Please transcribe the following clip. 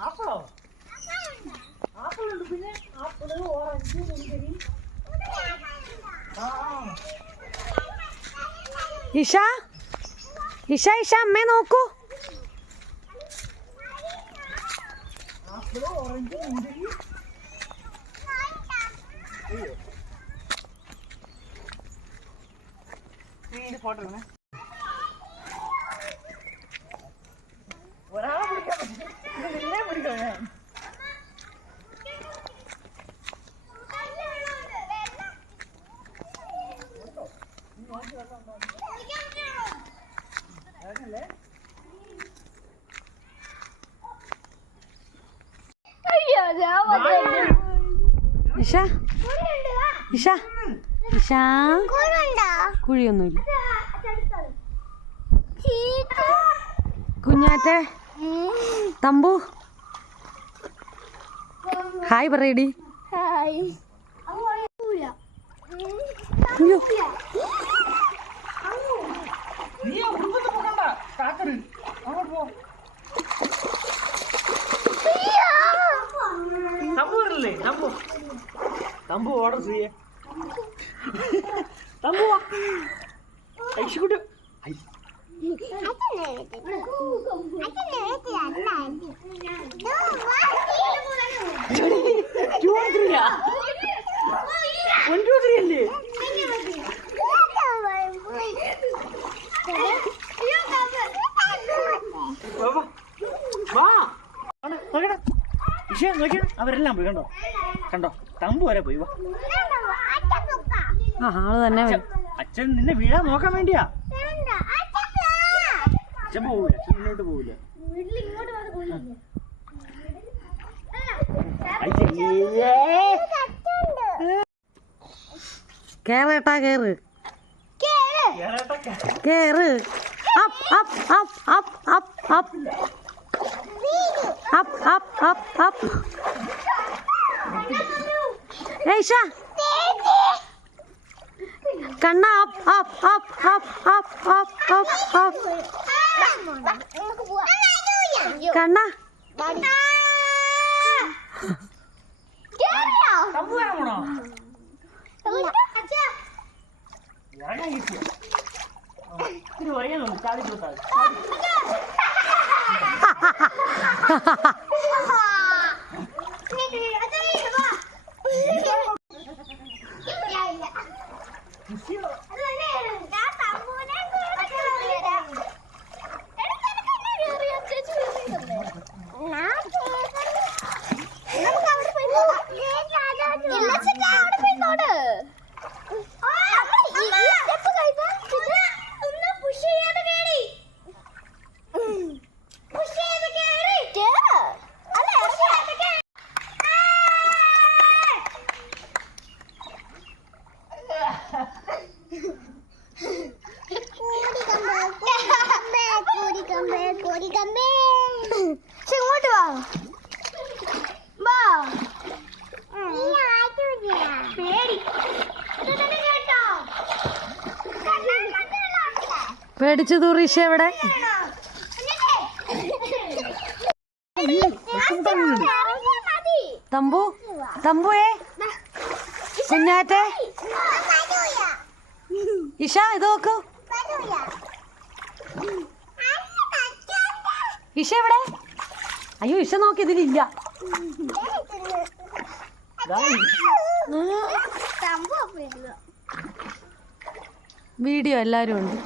ആപ്പിളോ ആപ്പിളുണ്ട് പിന്നെ apple orange മുന്തിരി. ഇഷ ഇഷ ഇഷ അമ്മേ നോക്കൂ ആപ്പിൾ ഓറഞ്ച് മുന്തിരി ഫോട്ടോ ഇഷ? ഇഷ? ഇഷ? കുഴിയൊന്നുമില്ല. കുഞ്ഞാറ്റ തമ്പു. ഹായ് പറയടി. അയ്യോ. തമ്പു ഓർഡർ ചെയ്യേ. തമ്പു കഴിച്ചുകൂട്ടു അല്ലേ? നോക്കണ നോക്കണ അവരെല്ലാം പോയി കണ്ടോ? കണ്ടോ? തമ്പു വരെ പോയി വാ. ആ ആൾ തന്നെ അച്ഛൻ അച്ഛൻ നിന്നെ വീഴാൻ നോക്കാൻ വേണ്ടിയാ. അച്ഛൻ പോവില്ല അച്ഛൻ മുന്നോട്ട് പോവില്ല കേറേട്ടാ കേറ് കേറ്. Up up up up up up up up up up Esha Kanna up up up up up up up up Kanna. Thambu വരാൻ പോണോ ഇറങ്ങാൻ കിട്ടിയോ 你信了。പേടിച്ചു തൂറിഷ എവിടെ? തമ്പു തമ്പുവേ. കുഞ്ഞാറ്റെ. ഇഷ ഇത് നോക്കൂ. ഇഷ എവിടെ? അയ്യോ ഇഷ നോക്കി ഇതിലില്ല. വീഡിയോ എല്ലാരും ഉണ്ട്.